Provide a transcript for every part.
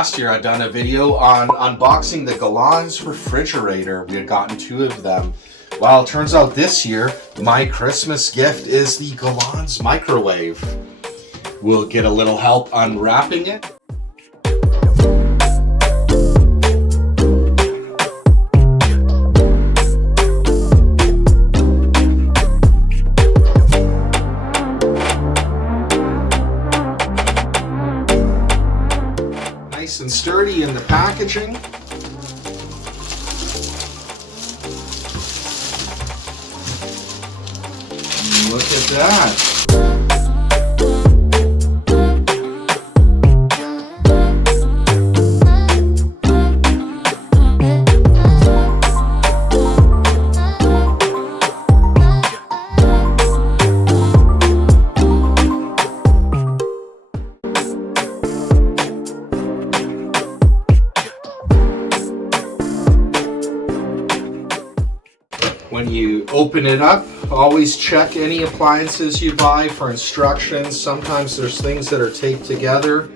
last year I'd done a video on unboxing the Galanz refrigerator. We had gotten 2 of them. Well, it turns out this year, my Christmas gift is the Galanz microwave. We'll get a little help unwrapping it. Nice and sturdy in the packaging. Look at that. When you open it up, always check any appliances you buy for instructions. Sometimes there's things that are taped together.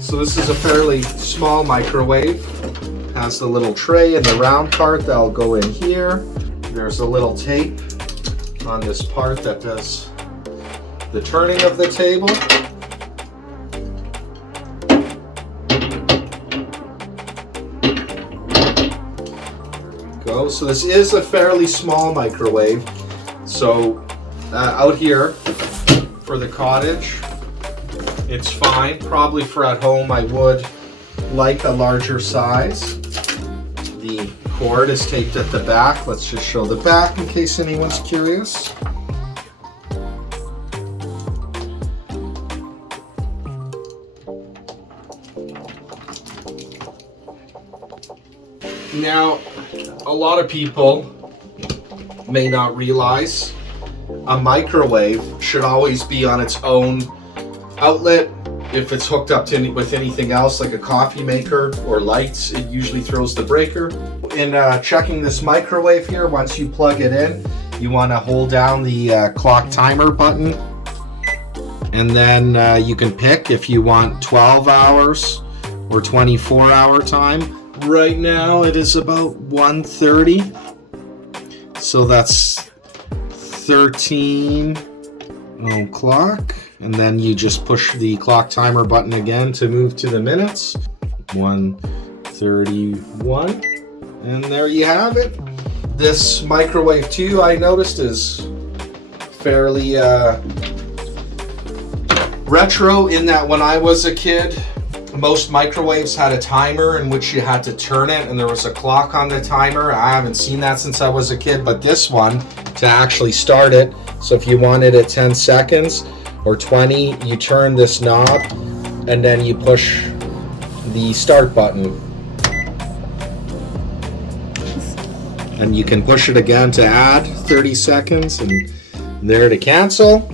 So this is a fairly small microwave. It has the little tray and the round part that'll go in here. There's a little tape on this part that does the turning of the table. So this is a fairly small microwave. So out here for the cottage, it's fine. Probably for at home, I would like a larger size. The cord is taped at the back. Let's just show the back in case anyone's curious. Now, a lot of people may not realize a microwave should always be on its own outlet. If it's hooked up to with anything else like a coffee maker or lights, it usually throws the breaker. In checking this microwave here, once you plug it in, you want to hold down the clock timer button, and then you can pick if you want 12 hours or 24-hour time. Right now it is about 1:30, so that's 13 o'clock, and then you just push the clock timer button again to move to the minutes. 1:31, and there you have it. This microwave too, I noticed, is fairly retro in that when I was a kid, most microwaves had a timer in which you had to turn it and there was a clock on the timer. I haven't seen that since I was a kid, but this one, to actually start it, so if you wanted it 10 seconds or 20, you turn this knob and then you push the start button. And you can push it again to add 30 seconds and there to cancel.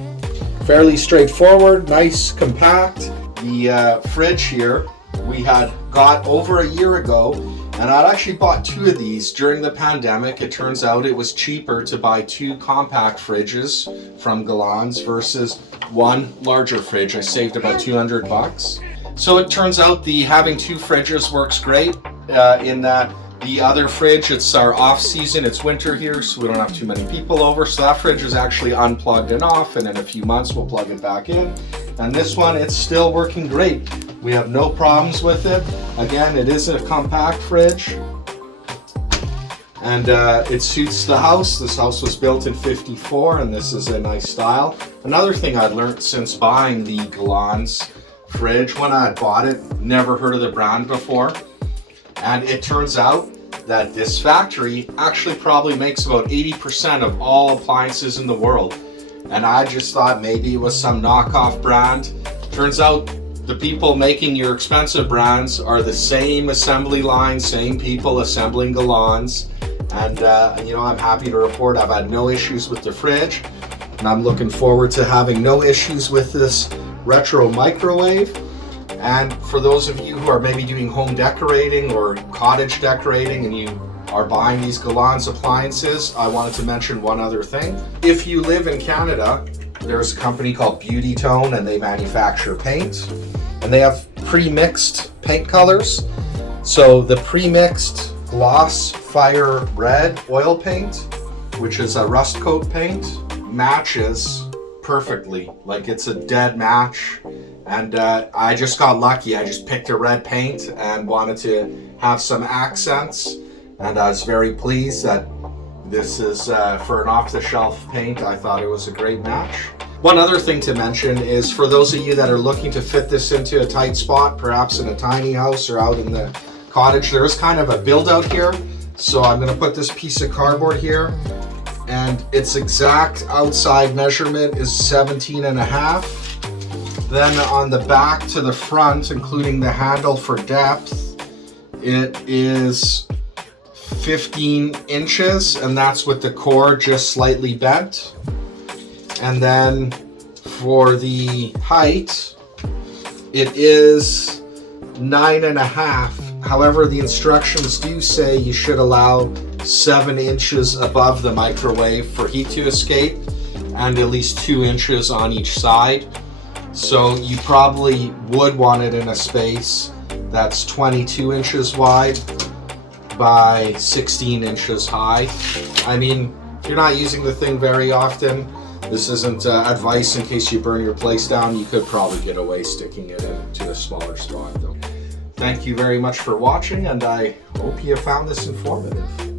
Fairly straightforward, nice, compact. The fridge here we had got over a year ago, and I'd actually bought 2 of these during the pandemic. It turns out it was cheaper to buy 2 compact fridges from Galanz versus 1 larger fridge. I saved about $200. So it turns out having 2 fridges works great in that the other fridge, it's our off season, it's winter here, so we don't have too many people over. So that fridge is actually unplugged and off, and in a few months we'll plug it back in. And this one, it's still working great. We have no problems with it. Again, it is a compact fridge, and it suits the house. This house was built in '54, and this is a nice style. Another thing I learned since buying the Galanz fridge, when I bought it, never heard of the brand before. And it turns out that this factory actually probably makes about 80% of all appliances in the world. And I just thought maybe it was some knockoff brand. Turns out the people making your expensive brands are the same assembly line, same people assembling Galanz. And you know, I'm happy to report I've had no issues with the fridge, and I'm looking forward to having no issues with this retro microwave. And for those of you who are maybe doing home decorating or cottage decorating and you are buying these Galanz appliances, I wanted to mention one other thing. If you live in Canada, there's a company called Beauty Tone, and they manufacture paint. And they have pre-mixed paint colors. So the pre-mixed gloss fire red oil paint, which is a rust coat paint, matches perfectly. Like, it's a dead match. And I just got lucky. I just picked a red paint and wanted to have some accents. And I was very pleased that this is for an off-the-shelf paint. I thought it was a great match. One other thing to mention is for those of you that are looking to fit this into a tight spot, perhaps in a tiny house or out in the cottage, there is kind of a build out here. So I'm going to put this piece of cardboard here, and its exact outside measurement is 17.5. Then on the back to the front, including the handle for depth, it is 15 inches, and that's with the core just slightly bent. And then for the height, it is 9.5. However, the instructions do say you should allow 7 inches above the microwave for heat to escape, and at least 2 inches on each side. So you probably would want it in a space that's 22 inches wide by 16 inches high. I mean, if you're not using the thing very often, this isn't advice in case you burn your place down. You could probably get away sticking it into a smaller spot though. Thank you very much for watching, and I hope you found this informative.